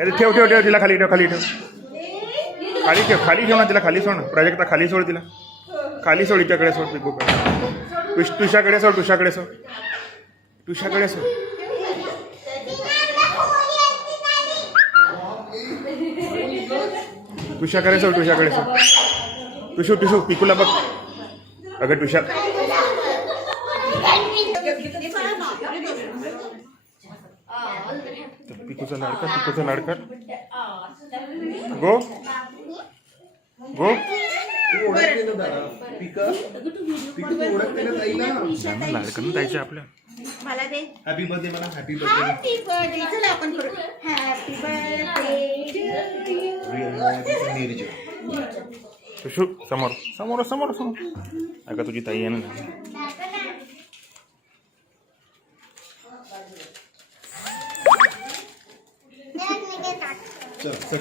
अरे ठेव ठेव ठेव तिला खाली ठेव खाली ठेव खाली ठेव ना तिला खाली सोड ना प्राजक्ता खाली सोड तिला खाली सोड हिच्याकडे सोड पिकूकडे तुषाकडे सोड तुषाकडे सोड तुषाकडे सोड तुषाकडे सोड तुषाकडे सोड टुशू टुशू पिकूला बघ अगं तुषा पिकूचा लाडकर गो गो लाडकन जायचं आपल्या मला दे हॅपी बर्थडे मला हॅपी हॅपी बर्थडे चला आपण करू हॅपी बर्थडे टुशू समोर समोर समोर समोर अगं तुझी ताई आहे ना चल